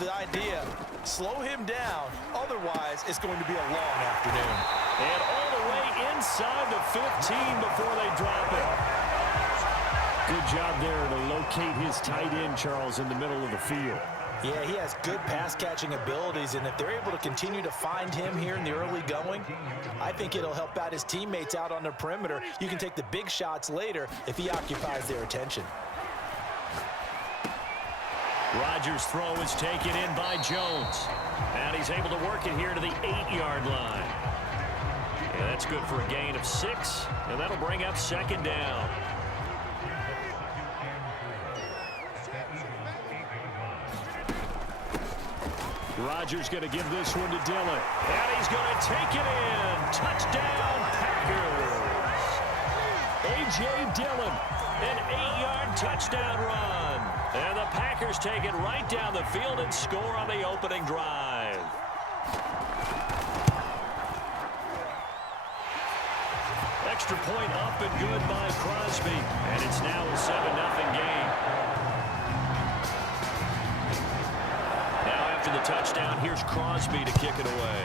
the idea. Slow him down. Otherwise, it's going to be a long afternoon. And all the way inside the 15 before they drop it. Good job there to locate his tight end, Charles, in the middle of the field. Yeah, he has good pass-catching abilities, and if they're able to continue to find him here in the early going, I think it'll help out his teammates out on the perimeter. You can take the big shots later if he occupies their attention. Rodgers' throw is taken in by Jones. And he's able to work it here to the 8-yard line. And that's good for a gain of 6, and that'll bring up second down. Rodgers going to give this one to Dillon. And he's going to take it in. Touchdown, Packers. A.J. Dillon, an 8-yard touchdown run. And the Packers take it right down the field and score on the opening drive. Extra point up and good by Crosby. And it's now a 7-0 game. After the touchdown, here's Crosby to kick it away.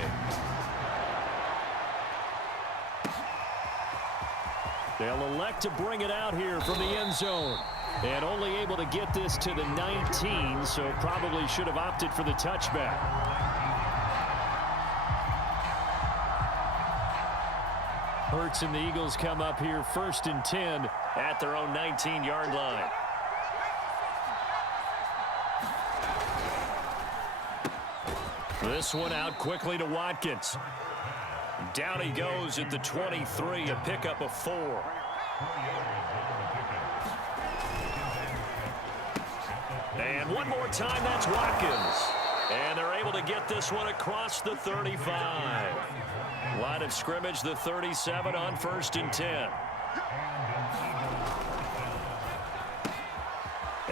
They'll elect to bring it out here from the end zone. And only able to get this to the 19, so probably should have opted for the touchback. Hurts and the Eagles come up here 1st and 10 at their own 19-yard line. This one out quickly to Watkins. Down he goes at the 23, a pickup of 4. And one more time, that's Watkins. And they're able to get this one across the 35. Line of scrimmage, the 37 on 1st and 10.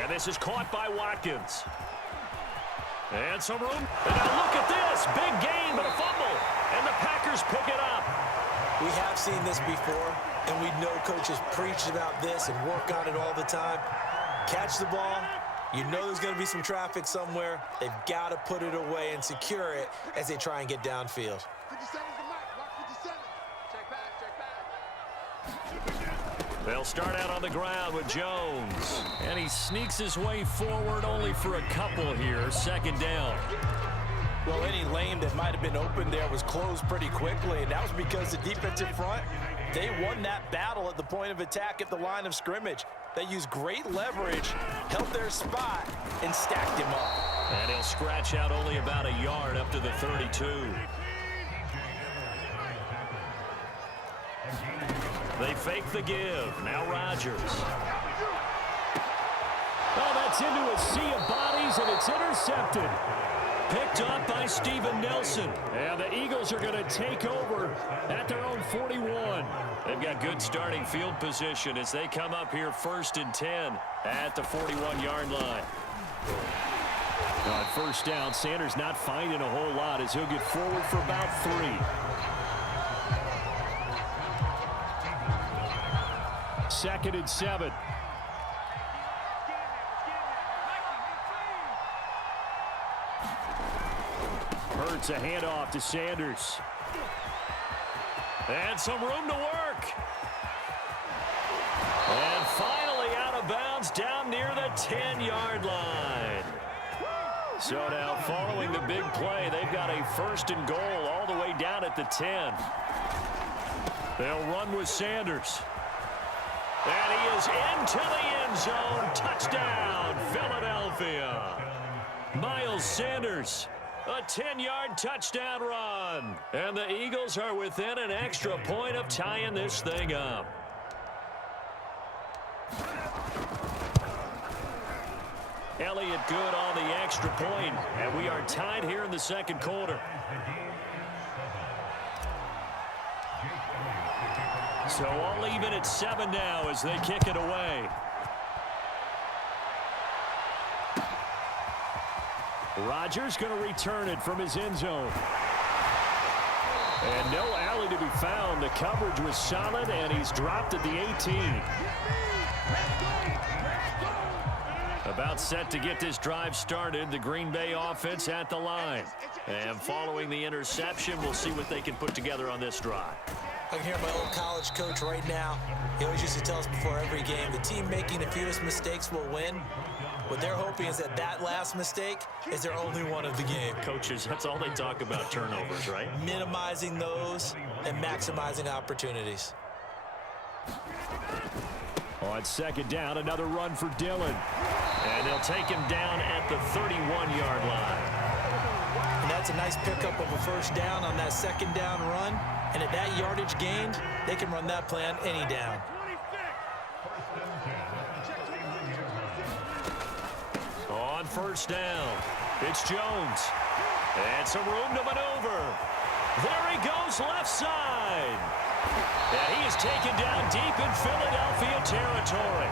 And this is caught by Watkins. And some room. And now look at this. Big gain, but a fumble. And the Packers pick it up. We have seen this before, and we know coaches preach about this and work on it all the time. Catch the ball. You know there's going to be some traffic somewhere. They've got to put it away and secure it as they try and get downfield. They'll start out on the ground with Jones. And he sneaks his way forward only for a couple here. 2nd down. Well, any lane that might have been open there was closed pretty quickly, and that was because the defensive front, they won that battle at the point of attack at the line of scrimmage. They used great leverage, held their spot, and stacked him up. And he'll scratch out only about a yard up to the 32. They fake the give. Now Rodgers. Oh, that's into a sea of bodies, and it's intercepted. Picked up by Steven Nelson. And the Eagles are going to take over at their own 41. They've got good starting field position as they come up here 1st and 10 at the 41-yard line. On 1st down, Sanders not finding a whole lot as he'll get forward for about 3. Second and 7. Hurts a handoff to Sanders. And some room to work. And finally out of bounds down near the 10-yard line. So now following the big play, they've got a 1st and goal all the way down at the 10. They'll run with Sanders. And he is into the end zone. Touchdown, Philadelphia. Miles Sanders, a 10-yard touchdown run. And the Eagles are within an extra point of tying this thing up. Elliott good on the extra point, and we are tied here in the 2nd quarter. So all even at 7 now as they kick it away. Rodgers going to return it from his end zone. And no alley to be found. The coverage was solid, and he's dropped at the 18. A About set to get this drive started, the Green Bay offense at the line. And following the interception, we'll see what they can put together on this drive. I can hear my old college coach right now. He always used to tell us before every game, the team making the fewest mistakes will win. What they're hoping is that last mistake is their only one of the game. Coaches, that's all they talk about, turnovers, right? Minimizing those and maximizing opportunities. On second down, another run for Dillon. And they'll take him down at the 31-yard line. And that's a nice pickup of a first down on that second down run. And at that yardage gained, they can run that play on any down. On first down, it's Jones. And some room to maneuver. There he goes left side. And he is taken down deep in Philadelphia territory.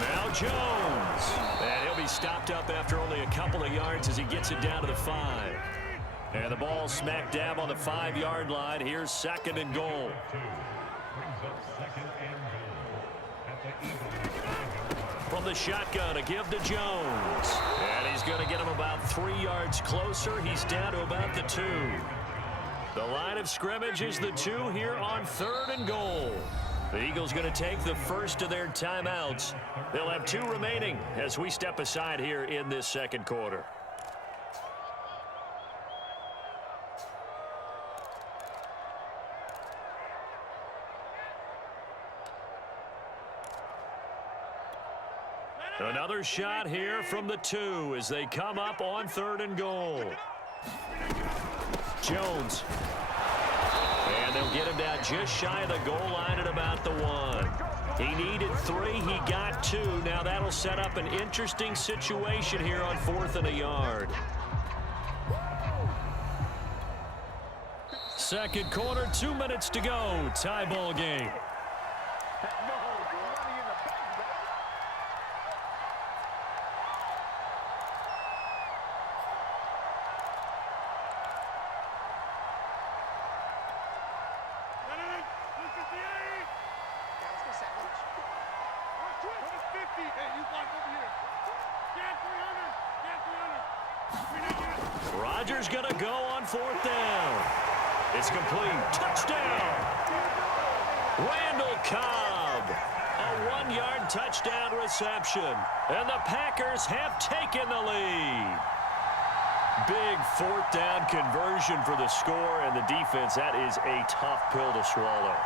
Now Jones. And he'll be stopped up after only a couple of yards as he gets it down to the 5. And the ball smack dab on the 5-yard line. Here's second and goal. From the shotgun, a give to Jones. And he's going to get him about 3 yards closer. He's down to about the 2. The line of scrimmage is the 2 here on third and goal. The Eagles going to take the first of their timeouts. They'll have 2 remaining as we step aside here in this second quarter. Another shot here from the 2 as they come up on third and goal. Jones. And they'll get him down just shy of the goal line at about the 1. He needed 3. He got 2. Now that'll set up an interesting situation here on 4th and a yard. Second quarter, 2 minutes to go. Tie ball game. Rodgers going to go on 4th down. It's complete. Touchdown. Randall Cobb. A 1-yard touchdown reception. And the Packers have taken the lead. Big 4th down conversion for the score, and the defense, that is a tough pill to swallow.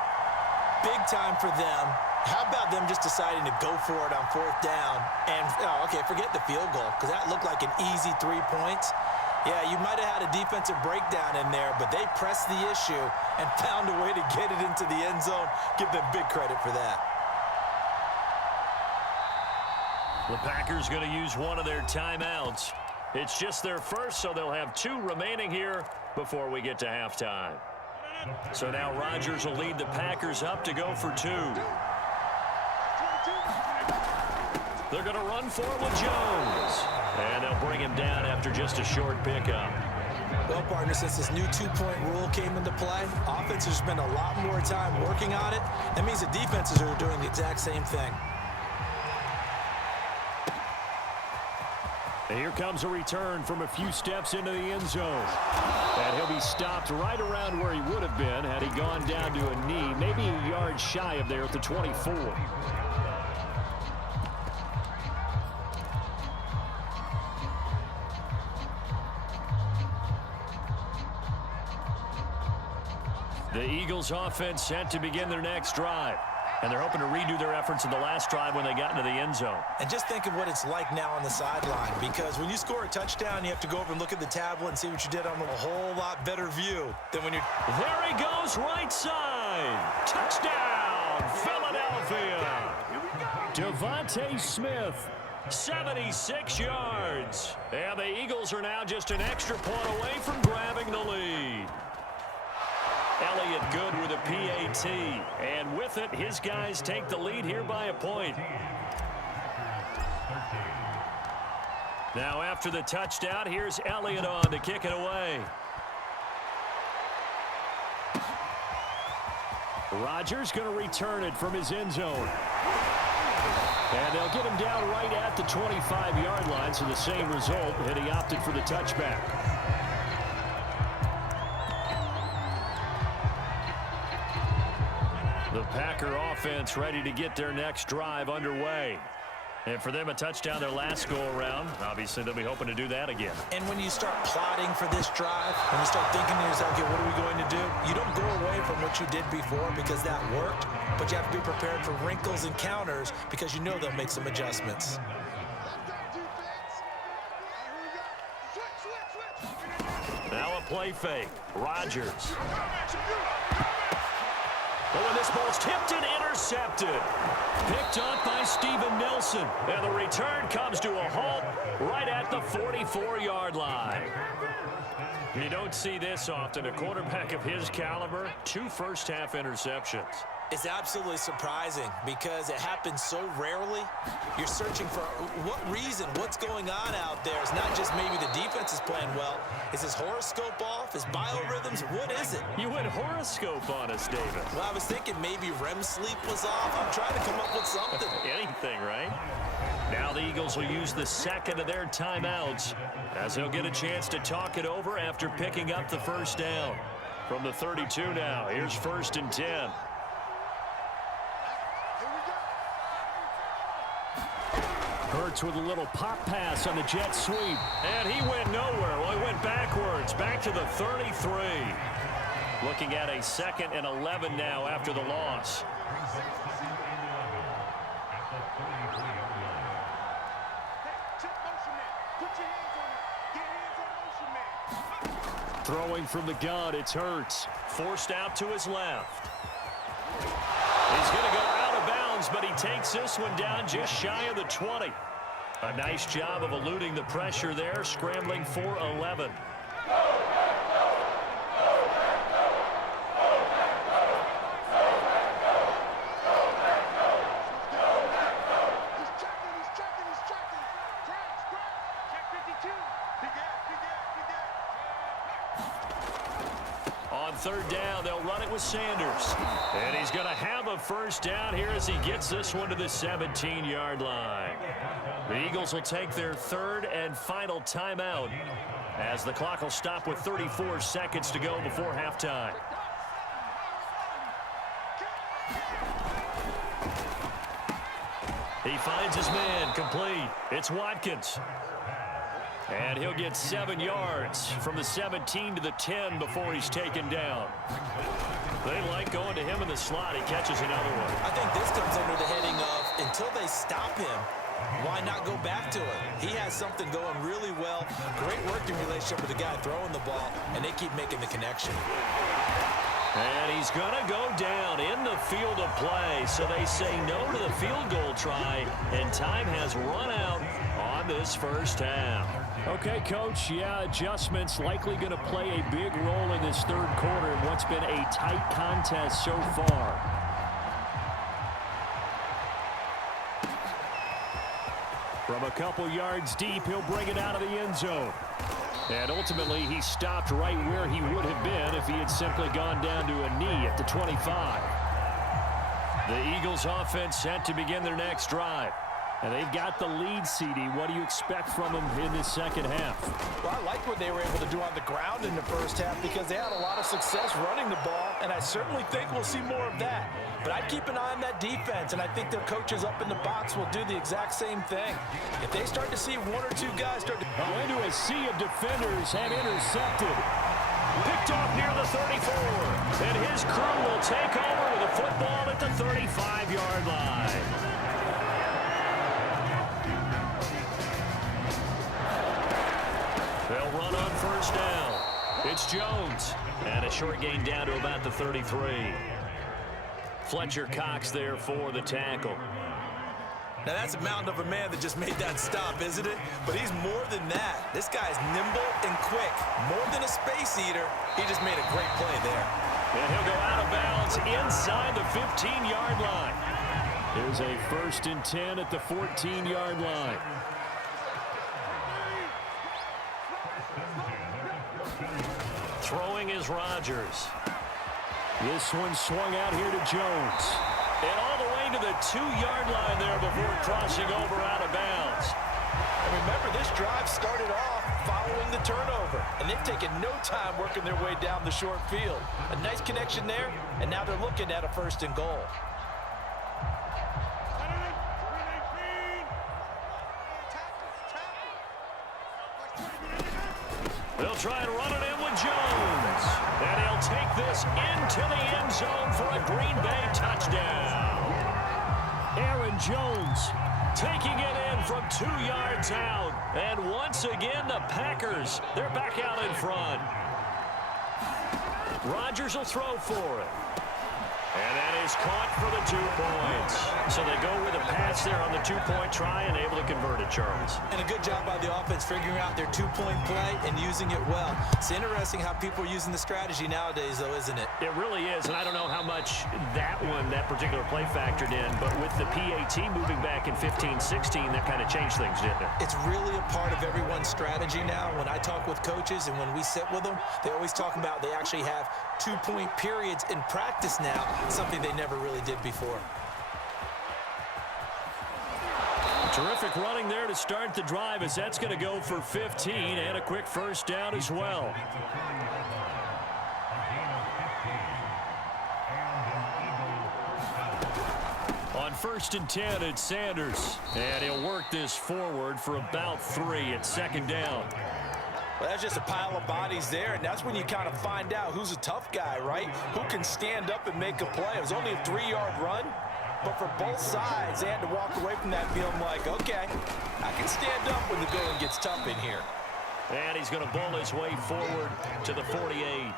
Big time for them. How about them just deciding to go for it on 4th down? And, okay, forget the field goal, because that looked like an easy 3 points. Yeah, you might have had a defensive breakdown in there, but they pressed the issue and found a way to get it into the end zone. Give them big credit for that. The Packers going to use one of their timeouts. It's just their first, so they'll have 2 remaining here before we get to halftime. So now Rodgers will lead the Packers up to go for 2. They're going to run for it with Jones. And they'll bring him down after just a short pickup. Well, partner, since this new 2-point rule came into play, offenses spend a lot more time working on it. That means the defenses are doing the exact same thing. And here comes a return from a few steps into the end zone. And he'll be stopped right around where he would have been had he gone down to a knee, maybe a yard shy of there at the 24. The Eagles offense set to begin their next drive. And they're hoping to redo their efforts in the last drive when they got into the end zone. And just think of what it's like now on the sideline, because when you score a touchdown, you have to go over and look at the tablet and see what you did on a whole lot better view than when you're... There he goes, right side. Touchdown, Philadelphia. Devontae Smith, 76 yards. And the Eagles are now just an extra point away from grabbing the lead. Elliott good with a PAT, and with it, his guys take the lead here by a point. Now after the touchdown, here's Elliott on to kick it away. Rodgers going to return it from his end zone. And they'll get him down right at the 25-yard line, so the same result, and he opted for the touchback. The Packer offense ready to get their next drive underway. And for them, a touchdown their last go-around. Obviously, they'll be hoping to do that again. And when you start plotting for this drive, when you start thinking to yourself, okay, what are we going to do? You don't go away from what you did before because that worked, but you have to be prepared for wrinkles and counters because you know they'll make some adjustments. Now a play fake. Rodgers. Oh, and this ball's tipped and intercepted. Picked up by Steven Nelson. And the return comes to a halt right at the 44-yard line. You don't see this often. A quarterback of his caliber, 2 first-half interceptions. It's absolutely surprising because it happens so rarely. You're searching for what reason, what's going on out there. It's not just maybe the defense is playing well. Is his horoscope off? His biorhythms? What is it? You went horoscope on us, David. Well, I was thinking maybe REM sleep was off. I'm trying to come up with something. Anything, right? Now the Eagles will use the second of their timeouts as they'll get a chance to talk it over after picking up the first down. From the 32 now, here's 1st and 10. Hurts with a little pop pass on the jet sweep. And he went nowhere. Well, he went backwards, back to the 33. Looking at a 2nd and 11 now after the loss. Throwing from the gun, it's Hurts. Forced out to his left. He's going to go out of bounds, but he takes this one down just shy of the 20. A nice job of eluding the pressure there, scrambling for 11. On 3rd down, they'll run it with Sanders. And he's going to have a first down here as he gets this one to the 17-yard line. The Eagles will take their 3rd and final timeout as the clock will stop with 34 seconds to go before halftime. He finds his man, complete. It's Watkins. And he'll get 7 yards from the 17 to the 10 before he's taken down. They like going to him in the slot. He catches another one. I think this comes under the heading of until they stop him, why not go back to it? He has something going really well. Great working relationship with the guy throwing the ball, and they keep making the connection. And he's going to go down in the field of play. So they say no to the field goal try, and time has run out on this first half. Okay, Coach, yeah, adjustments likely going to play a big role in this 3rd quarter in what's been a tight contest so far. From a couple yards deep, he'll bring it out of the end zone. And ultimately, he stopped right where he would have been if he had simply gone down to a knee at the 25. The Eagles offense set to begin their next drive. And they've got the lead, CD. What do you expect from them in this second half? Well, I like what they were able to do on the ground in the first half because they had a lot of success running the ball, and I certainly think we'll see more of that. But I'd keep an eye on that defense, and I think their coaches up in the box will do the exact same thing. If they start to see 1 or 2 guys start to into a sea of defenders and intercepted. Picked off near the 34. And his crew will take over with a football at the 35-yard line. They'll run on first down. It's Jones. And a short gain down to about the 33. Fletcher Cox there for the tackle. Now, that's a mountain of a man that just made that stop, isn't it? But he's more than that. This guy's nimble and quick. More than a space eater, he just made a great play there. And he'll go out of bounds inside the 15-yard line. Here's a 1st and 10 at the 14-yard line. Throwing is Rodgers. This one swung out here to Jones. And all the way to the 2-yard line there before crossing over out of bounds. And remember, this drive started off following the turnover. And they've taken no time working their way down the short field. A nice connection there, and now they're looking at a 1st and goal. They'll try and run it in with Jones. And he'll take this into the end zone for a Green Bay touchdown. Aaron Jones taking it in from 2 yards out. And once again, the Packers, they're back out in front. Rodgers will throw for it. And that is caught for the 2 points. So they go with a pass there on the 2-point try and able to convert it, Charles. And a good job by the offense figuring out their 2-point play and using it well. It's interesting how people are using the strategy nowadays, though, isn't it? It really is, and I don't know how much that particular play factored in, but with the PAT moving back in 15-16, that kind of changed things, didn't it? It's really a part of everyone's strategy now. When I talk with coaches and when we sit with them, they always talk about they actually have 2-point periods in practice now, something they never really did before. Terrific running there to start the drive, as that's going to go for 15 and a quick 1st down as well. On 1st and 10, it's Sanders. And he'll work this forward for about 3 at 2nd down. Well, that's just a pile of bodies there, and that's when you kind of find out who's a tough guy, right? Who can stand up and make a play. It was only a 3-yard run, but for both sides, they had to walk away from that feeling like, okay, I can stand up when the going gets tough in here. And he's going to bowl his way forward to the 48.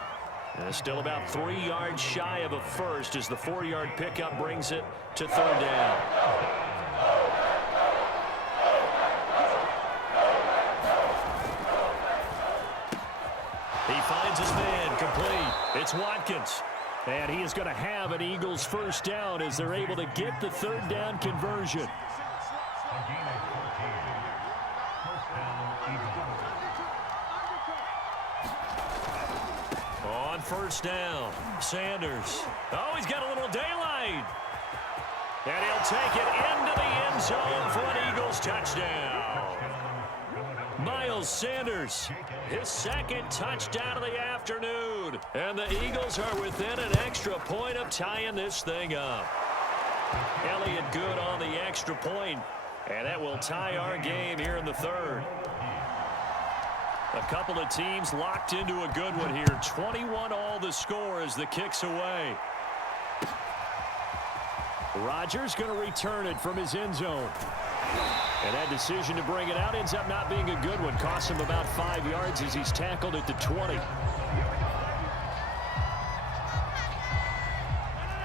And still about 3 yards shy of a first as the 4-yard pickup brings it to 3rd down. He finds his man complete. It's Watkins. And he is going to have an Eagles 1st down as they're able to get the 3rd down conversion. On 1st down, Sanders. Oh, he's got a little daylight. And he'll take it into the end zone for an Eagles touchdown. Miles Sanders, his 2nd touchdown of the afternoon. And the Eagles are within an extra point of tying this thing up. Elliott good on the extra point, and that will tie our game here in the 3rd. A couple of teams locked into a good one here. 21 all the score as the kick's away. Rodgers going to return it from his end zone. And that decision to bring it out ends up not being a good one. Costs him about 5 yards as he's tackled at the 20.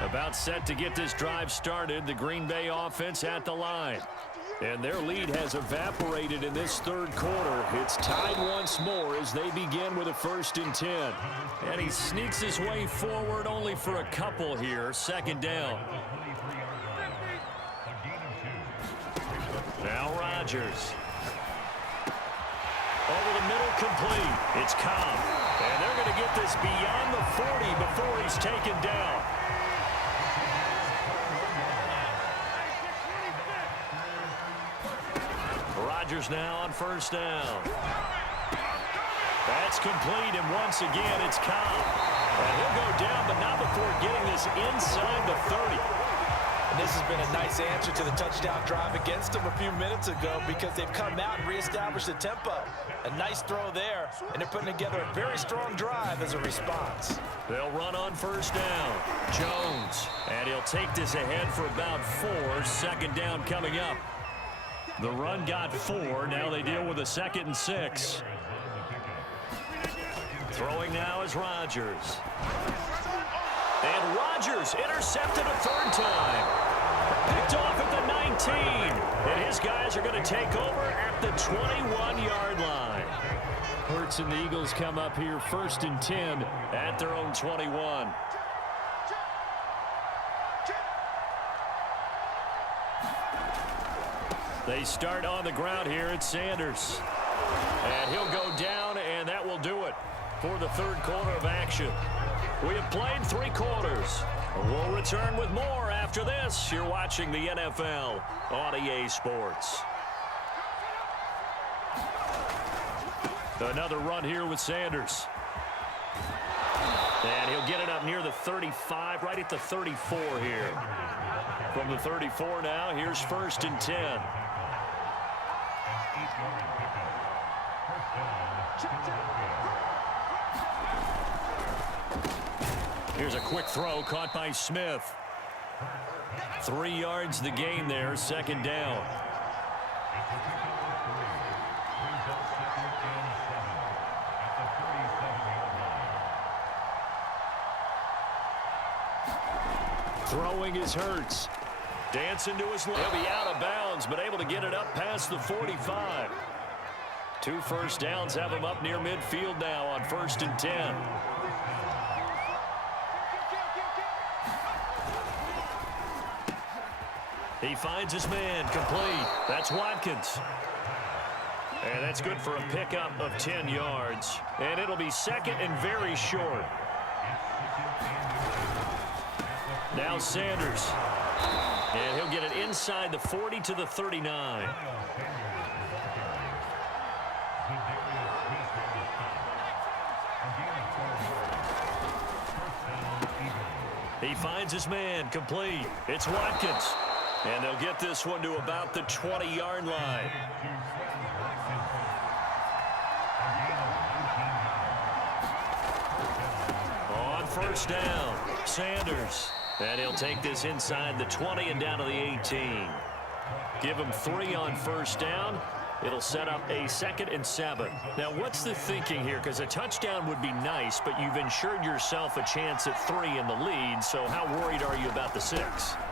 About set to get this drive started. The Green Bay offense at the line. And their lead has evaporated in this 3rd quarter. It's tied once more as they begin with a 1st and 10. And he sneaks his way forward only for a couple here. 2nd down. Now Rodgers. Over the middle, complete. It's Cobb. And they're going to get this beyond the 40 before he's taken down. Rodgers now on 1st down. That's complete, and once again, it's Cobb. And he'll go down, but not before getting this inside the 30. And this has been a nice answer to the touchdown drive against them a few minutes ago because they've come out and reestablished the tempo. A nice throw there, and they're putting together a very strong drive as a response. They'll run on 1st down. Jones, and he'll take this ahead for about 4. 2nd down coming up. The run got 4. Now they deal with a 2nd and 6. Throwing now is Rodgers. And Rodgers intercepted a 3rd time. Picked off at the 19. And his guys are going to take over at the 21-yard line. Hurts and the Eagles come up here 1st and 10 at their own 21. They start on the ground here. It's Sanders. And he'll go down, and that will do it for the 3rd quarter of action. We have played 3 quarters. We'll return with more after this. You're watching the NFL on EA Sports. Another run here with Sanders. And he'll get it up near the 35, right at the 34 here. From the 34 now, here's 1st and 10. Here's a quick throw caught by Smith. 3 yards the gain there, 2nd down. Throwing is Hurts. Dancing to his left. He'll be out of bounds, but able to get it up past the 45. 2 first downs have him up near midfield now on 1st and 10. He finds his man complete. That's Watkins. And that's good for a pickup of 10 yards. And it'll be 2nd and very short. Now Sanders. And he'll get it inside the 40 to the 39. He finds his man complete. It's Watkins. And they'll get this one to about the 20-yard line. On 1st down, Sanders. And he'll take this inside the 20 and down to the 18. Give him 3 on 1st down. It'll set up a 2nd and 7. Now, what's the thinking here? Because a touchdown would be nice, but you've ensured yourself a chance at 3 in the lead. So how worried are you about the 6?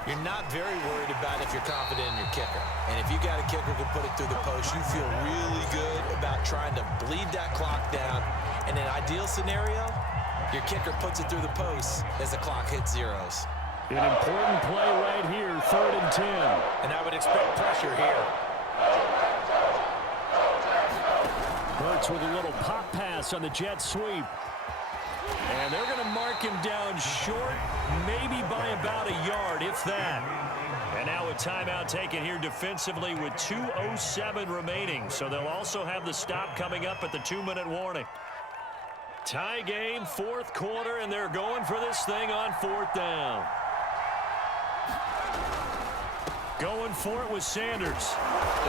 You're not very worried about if you're confident in your kicker. And if you got a kicker who can put it through the post, you feel really good about trying to bleed that clock down. In an ideal scenario, your kicker puts it through the post as the clock hits zeros. An important play right here, 3rd and 10. And I would expect pressure here. Hurts with a little pop pass on the jet sweep. And they're going to mark him down short, maybe by about a yard, if that. And now a timeout taken here defensively with 2:07 remaining. So they'll also have the stop coming up at the 2-minute warning. Tie game, 4th quarter, and they're going for this thing on 4th down. Going for it with Sanders.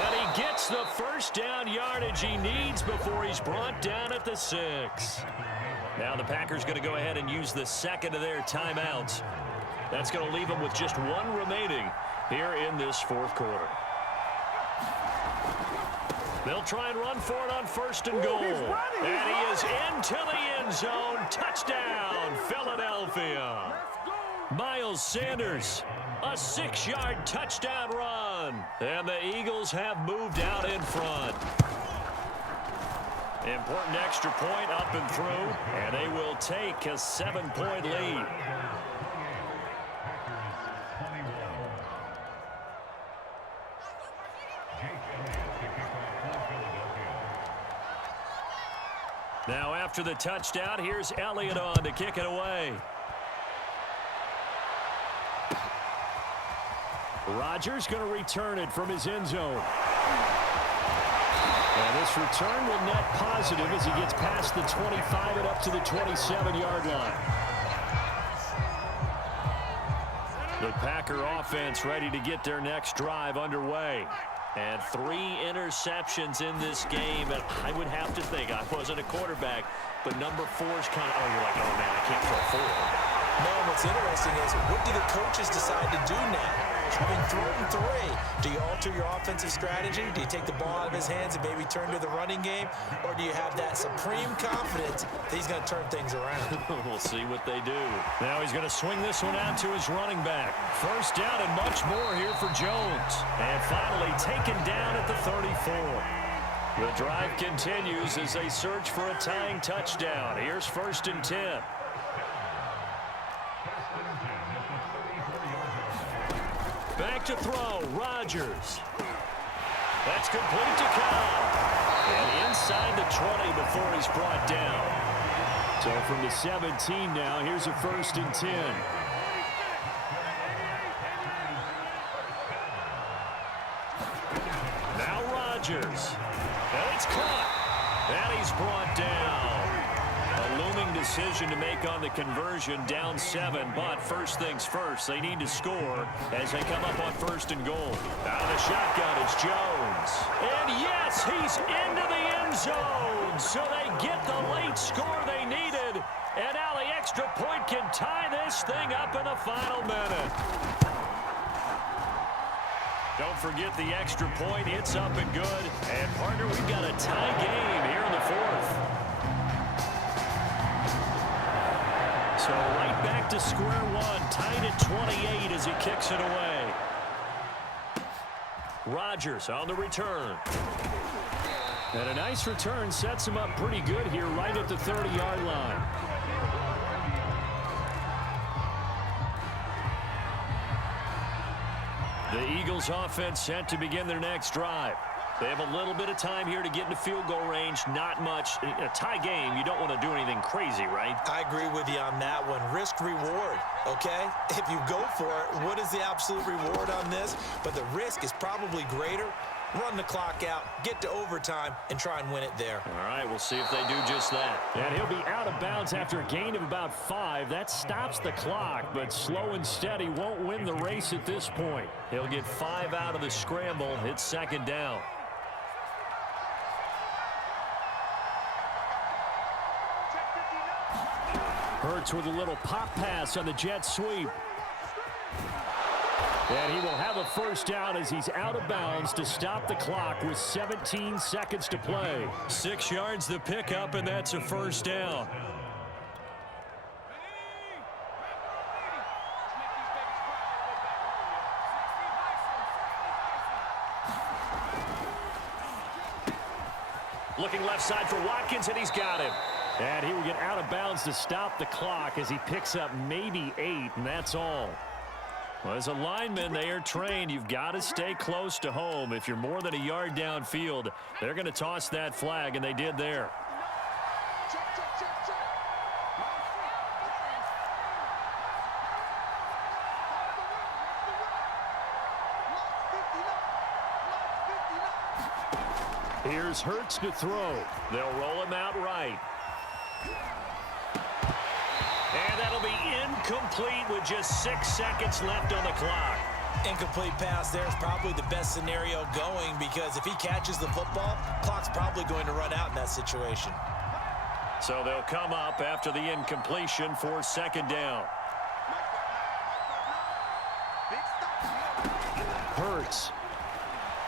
And he gets the 1st down yardage he needs before he's brought down at the 6. Now the Packers going to go ahead and use the 2nd of their timeouts. That's going to leave them with just 1 remaining here in this 4th quarter. They'll try and run for it on 1st and goal. And he is into the end zone. Touchdown, Philadelphia. Miles Sanders. A 6-yard touchdown run. And the Eagles have moved out in front. Important extra point up and through. And they will take a 7-point lead. Now after the touchdown, here's Elliott on to kick it away. Rodgers going to return it from his end zone. And this return will net positive as he gets past the 25 and up to the 27-yard line. The Packer offense ready to get their next drive underway. And 3 interceptions in this game. And I would have to think, I wasn't a quarterback, but number 4 is kind of, you're like, oh, man, I can't throw 4. No, what's interesting is, what do the coaches decide to do now? Having thrown 3, do you alter your offensive strategy? Do you take the ball out of his hands and maybe turn to the running game? Or do you have that supreme confidence that he's going to turn things around? We'll see what they do. Now he's going to swing this one out to his running back. 1st down and much more here for Jones. And finally taken down at the 34. The drive continues as they search for a tying touchdown. Here's 1st and 10. Back to throw, Rodgers. That's complete to Cobb. And inside the 20 before he's brought down. So from the 17 now, here's a 1st and 10. Now Rodgers. And it's caught. And he's brought down. A looming decision to make on the conversion, down 7. But first things first, they need to score as they come up on 1st and goal. Out of the shotgun, it's Jones. And yes, he's into the end zone. So they get the late score they needed. And now the extra point can tie this thing up in the final minute. Don't forget the extra point. It's up and good. And, partner, we've got a tie game here in the 4th. So right back to square one. Tied at 28 as he kicks it away. Rodgers on the return. And a nice return sets him up pretty good here right at the 30-yard line. The Eagles offense set to begin their next drive. They have a little bit of time here to get into field goal range. Not much. In a tie game, you don't want to do anything crazy, right? I agree with you on that one. Risk reward, okay? If you go for it, what is the absolute reward on this? But the risk is probably greater. Run the clock out, get to overtime, and try and win it there. All right, we'll see if they do just that. And he'll be out of bounds after a gain of about 5. That stops the clock, but slow and steady won't win the race at this point. He'll get 5 out of the scramble. It's 2nd down. Hurts with a little pop pass on the jet sweep. And he will have a 1st down as he's out of bounds to stop the clock with 17 seconds to play. 6 yards the pickup, and that's a 1st down. Looking left side for Watkins, and he's got him. And he will get out of bounds to stop the clock as he picks up maybe 8, and that's all. Well, as a lineman, they are trained. You've got to stay close to home. If you're more than a yard downfield, they're going to toss that flag, and they did there. Here's Hurts to throw. They'll roll him out right. And that'll be incomplete with just 6 seconds left on the clock. Incomplete pass there is probably the best scenario going because if he catches the football, clock's probably going to run out in that situation. So they'll come up after the incompletion for 2nd down. Hurts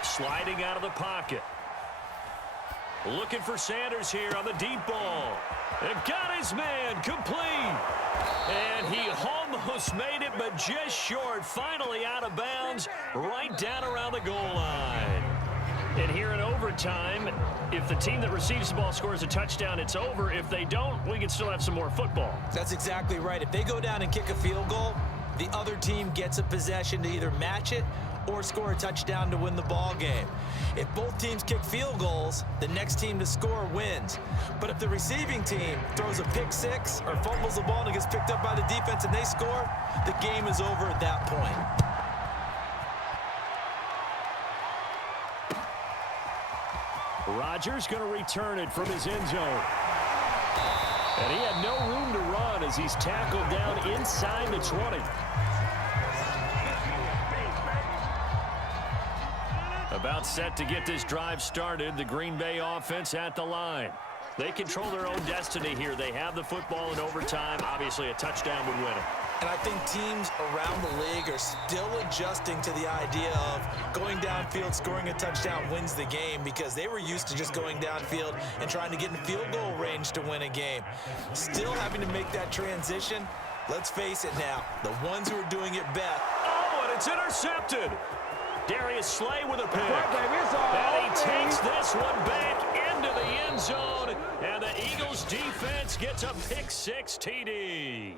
sliding out of the pocket. Looking for Sanders here on the deep ball. And got his man complete. And he almost made it, but just short. Finally out of bounds, right down around the goal line. And here in overtime, if the team that receives the ball scores a touchdown, it's over. If they don't, we can still have some more football. That's exactly right. If they go down and kick a field goal, the other team gets a possession to either match it or score a touchdown to win the ball game. If both teams kick field goals, the next team to score wins. But if the receiving team throws a pick 6 or fumbles the ball and it gets picked up by the defense and they score, the game is over at that point. Rodgers going to return it from his end zone. And he had no room to run as he's tackled down inside the 20. About set to get this drive started. The Green Bay offense at the line. They control their own destiny here. They have the football in overtime. Obviously, a touchdown would win it. And I think teams around the league are still adjusting to the idea of going downfield, scoring a touchdown wins the game because they were used to just going downfield and trying to get in field goal range to win a game. Still having to make that transition. Let's face it now, the ones who are doing it best. Oh, and it's intercepted. Darius Slay with a pick. And he takes this one back into the end zone. And the Eagles defense gets a pick 6 TD.